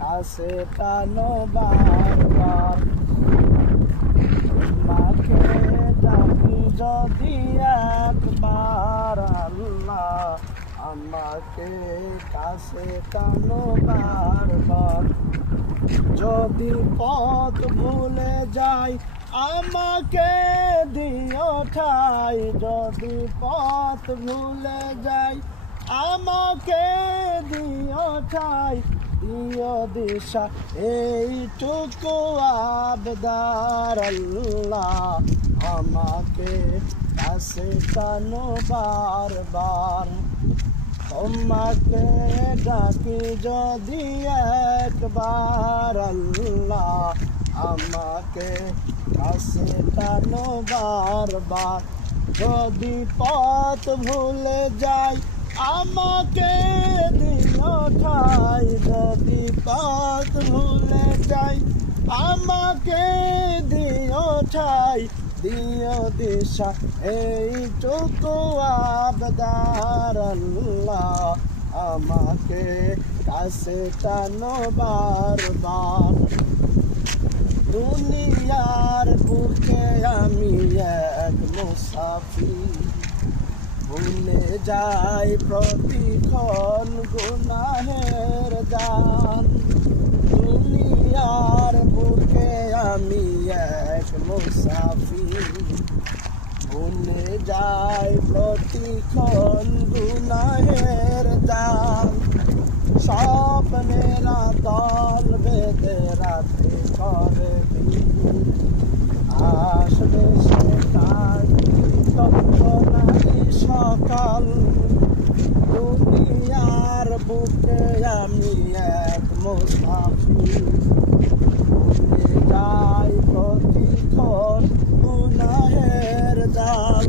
কাছে টানো বারবার, মাকে ডাকি যদি একবার আল্লাহ, আমাকে কাছে টানো বারবার। যদি পথ ভুলে যাই আমাকে দিও ঠাই, যদি পথ ভুলে যাই আমাকে দিও ঠাই, দিও দিশা এইটুকু আবদার আল্লাহ, আমাকে কাছে টানো বারবার। তোমাকে ডাকি যদি একবার আল্লাহ, আমাকে কাছে টানো বারবার। যদি পথ ভুলে যাই আমাকে দিও ঠাই, যদি পথ ভুলে যাই আমাকে দিও ঠাই, দিও দিশা এইটুকু আবদার আল্লাহ, আমাকে কাছে টানো বারবার। দুনিয়ার বুকে আমি এক মুসাফির, ভুলে যাই প্রতিক্ষণ গুনাহের গান। দুনিয়ার বুকে আমি এক মুসাফির, ভুলে যাই প্রতিক্ষণ গুনাহের গান। স্বপ্নেরা দল বেঁধে রাতে করে ভিড়, আসবে সে কাঙ্ক্ষিত সোনালি সকাল। দুনিয়ার বুকে আমি এক মুসাফির, ভুলে যাই প্রতিক্ষণ গুনাহের জাল।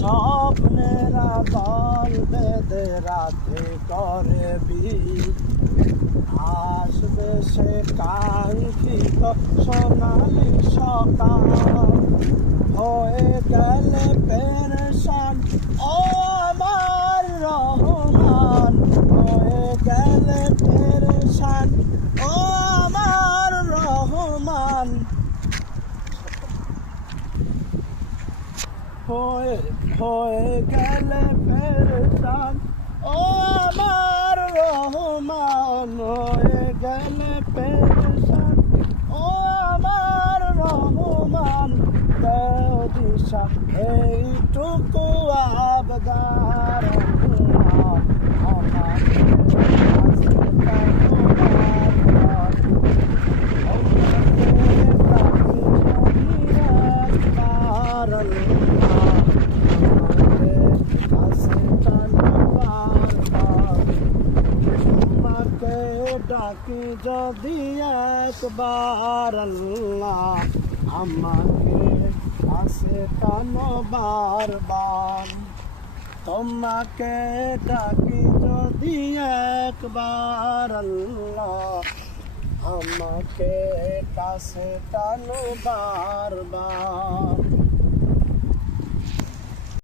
স্বপ্নেরা দল বেঁধে রাতে করে ভিড়, আসবে সে কাঙ্ক্ষিত সোনালি সকাল। হয়ে গেলে পেরেশান ও আমার রহমান, হয়ে গেলে পেরেশান ও আমার রহমান। হয়ে গেলে পেরেশান ও আমার রহমান, হয়ে গেলে পেরেশান ও আমার রহমান। দেও দিশা এইটুকু আবদার আল্লাহ, আমাকে কাছে টানো বারবার। ডাকি যদি একবার আল্লাহ, আমাকে কাছে টানো বারবার। তোমাকে ডাকি যদি একবার আল্লাহ, আমাকে কাছে টানো বারবার।